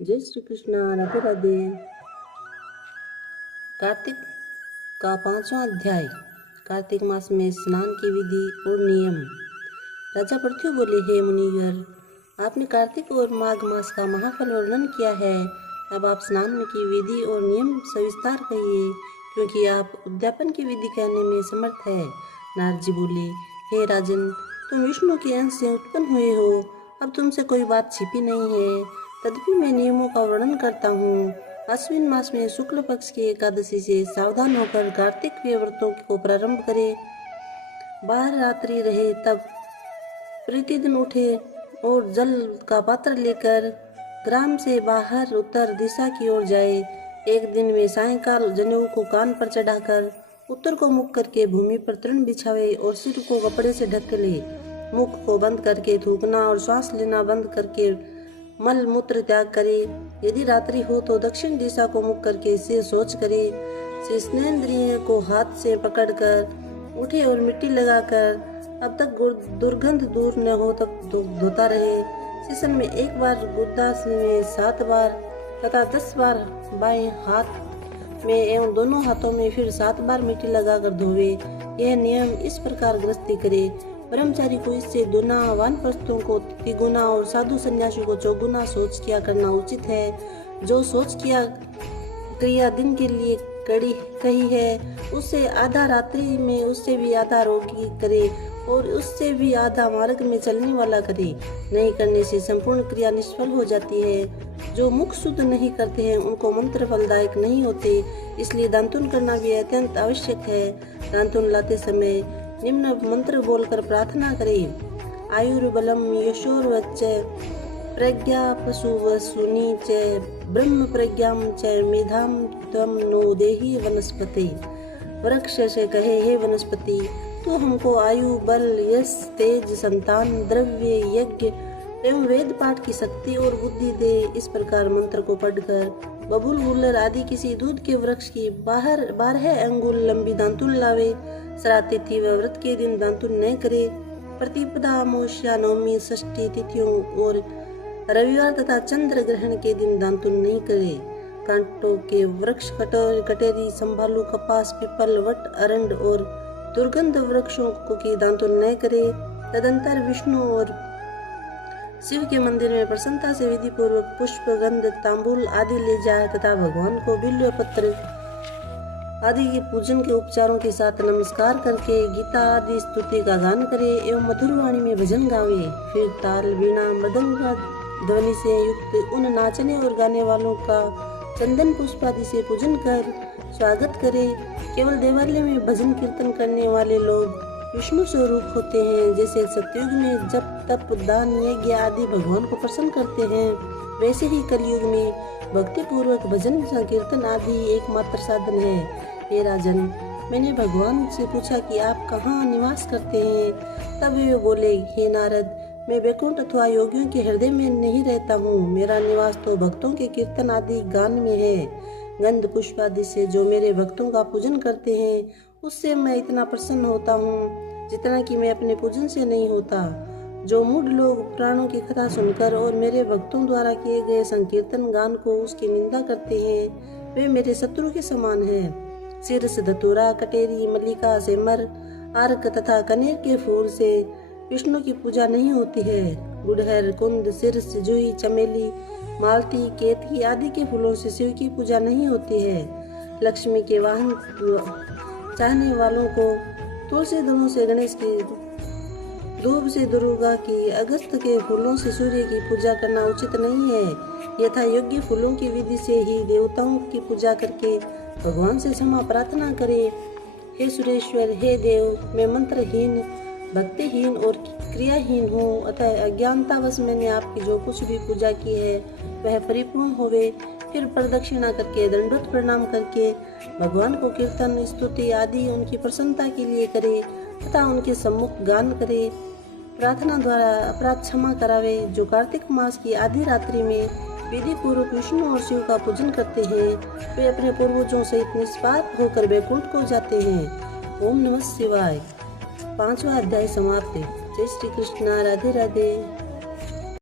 जय श्री कृष्णा। राधे राधे। कार्तिक का 5वां अध्याय। कार्तिक मास में स्नान की विधि और नियम। राजा पृथ्वी बोले, हे मुनिवर, आपने कार्तिक और माघ मास का महाफल वर्णन किया है। अब आप स्नान की विधि और नियम सविस्तार कहिए, क्योंकि आप उद्यापन की विधि कहने में समर्थ है। नारद जी बोले, हे राजन, तुम विष्णु के अंश से उत्पन्न हुए हो। अब तुमसे कोई बात छिपी नहीं है, तदपि मैं नियमों का वर्णन करता हूँ। अश्विन मास में शुक्ल पक्ष की एकादशी से सावधान होकर कार्तिक के व्रतों को प्रारंभ करें। बाहर रात्रि रहे तब प्रतिदिन उठे और जल का पात्र लेकर ग्राम से बाहर उत्तर दिशा की ओर जाए। एक दिन में सायंकाल जनेऊ को कान पर चढ़ाकर उत्तर को मुख करके भूमि पर तृण बिछावे और सिर को कपड़े से ढक ले। मुख को बंद करके थूकना और श्वास लेना बंद करके मल मूत्र त्याग करे। यदि रात्रि हो तो दक्षिण दिशा को मुख करके से शौच करे। स्नेन्द्रिय को हाथ से पकड़कर उठे और मिट्टी लगाकर अब तक दुर्गंध दूर न हो तक धोता रहे। शीशन में 1 बार, गुद्दासी में 7 बार तथा 10 बार बाएं हाथ में एवं दोनों हाथों में फिर 7 बार मिट्टी लगाकर धोवे। यह नियम इस प्रकार गृहस्थी करे। ब्रह्मचारी को इससे दुना, वानप्रस्थों को तिगुना और साधु सन्यासी को चौगुना शौच किया करना उचित है। जो शौच किया क्रिया दिन के लिए कही है, उससे आधा रात्रि में, उससे भी आधा रोगी करे और उससे भी आधा मार्ग में चलने वाला करे। नहीं करने से संपूर्ण क्रिया निष्फल हो जाती है। जो मुख शुद्ध नहीं करते हैं उनको मंत्र फलदायक नहीं होते, इसलिए दांतुन करना भी अत्यंत आवश्यक है। दांतुन लाते समय निम्न मंत्र बोलकर प्रार्थना करें। आयुर्बलम यशोर्वच्च प्रज्ञा पशुवसुनी च ब्रह्म प्रज्ञाम च मेधाम त्वं नो देहि वनस्पति। वृक्ष से कहे, हे वनस्पति, तू हमको आयु, बल, यश, तेज, संतान, द्रव्य, यज्ञ एवं वेद पाठ की शक्ति और बुद्धि दे। इस प्रकार मंत्र को पढ़कर बबूल, गुल्लर आदि किसी दूध के वृक्ष की 12 अंगुल लंबी दांतुन लावे। श्राद्ध तिथि व व्रत के दिन दांतुन न करे। प्रतिपदा, अमावस्या, नवमी, षष्ठी तिथियों और रविवार तथा चंद्र ग्रहण के दिन दांतुन नहीं करे। कांटों के वृक्ष, कटेरी, संभालू, कपास, पीपल, वट, अरंड और दुर्गंध वृक्षों को की दांतुन न करे। तदंतर विष्णु और शिव के मंदिर में प्रसन्नता से विधि पूर्वक पुष्प, गंध, तांबूल आदि ले जाए तथा भगवान को बिल्व पत्र आदि के पूजन के उपचारों के साथ नमस्कार करके गीता आदि स्तुति का गान करे एवं मधुर वाणी में भजन गावे। फिर ताल, वीणा, मृदंग ध्वनि से युक्त उन नाचने और गाने वालों का चंदन पुष्प आदि से पूजन कर स्वागत करे। केवल देवालय में भजन कीर्तन करने वाले लोग विष्णु स्वरूप होते हैं। जैसे सतयुग में जप, तप, दान, यज्ञ आदि भगवान को प्रसन्न करते हैं, वैसे ही कलयुग में भक्ति पूर्वक भजन संकीर्तन आदि एकमात्र साधन है। हे राजन, मैंने भगवान से पूछा कि आप कहाँ निवास करते हैं। तब वे बोले, हे नारद, मैं वैकुंठ अथवा योगियों के हृदय में नहीं रहता हूँ। मेरा निवास तो भक्तों के कीर्तन आदि गान में है। गंध पुष्प आदि से जो मेरे भक्तों का पूजन करते हैं, उससे मैं इतना प्रसन्न होता हूँ जितना कि मैं अपने पूजन से नहीं होता। जो मूढ़ लोग पुराणों की कथा सुनकर और मेरे भक्तों द्वारा किए गए संकीर्तन गान को उसकी निंदा करते हैं, वे मेरे शत्रु के समान हैं। सिरस, धतूरा, कटेरी, मल्लिका, सेमर, आर्क तथा कनेर के फूल से विष्णु की पूजा नहीं होती है। गुड़हर, कुंद, सिरस, जूही, चमेली, मालती, केतकी आदि के फूलों से शिव की पूजा नहीं होती है। लक्ष्मी के वाहन चाहने वालों को तुलसी दलों से गणेश की, दूब से दुर्गा की, अगस्त के फूलों से सूर्य की पूजा करना उचित नहीं है। यथा योग्य फूलों की विधि से ही देवताओं की पूजा करके भगवान से क्षमा प्रार्थना करे। हे सुरेश्वर, हे देव, मैं मंत्रहीन, भक्तिहीन और क्रियाहीन हूँ, अतः अज्ञानतावश मैंने आपकी जो कुछ भी पूजा की है वह परिपूर्ण होवे। फिर प्रदक्षिणा करके, दंडोत प्रणाम करके भगवान को कीर्तन, स्तुति आदि उनकी प्रसन्नता के लिए करे तथा उनके सम्मुख गान करे। प्रार्थना द्वारा अपराध क्षमा करावे। जो कार्तिक मास की आधी रात्रि में विधि पूर्वक विष्णु और शिव का पूजन करते हैं, वे अपने पूर्वजों सहित निष्पाप होकर वैकुंठ को जाते हैं। ओम नमः शिवाय। 5वां अध्याय समाप्त। जय श्री कृष्णा। राधे राधे।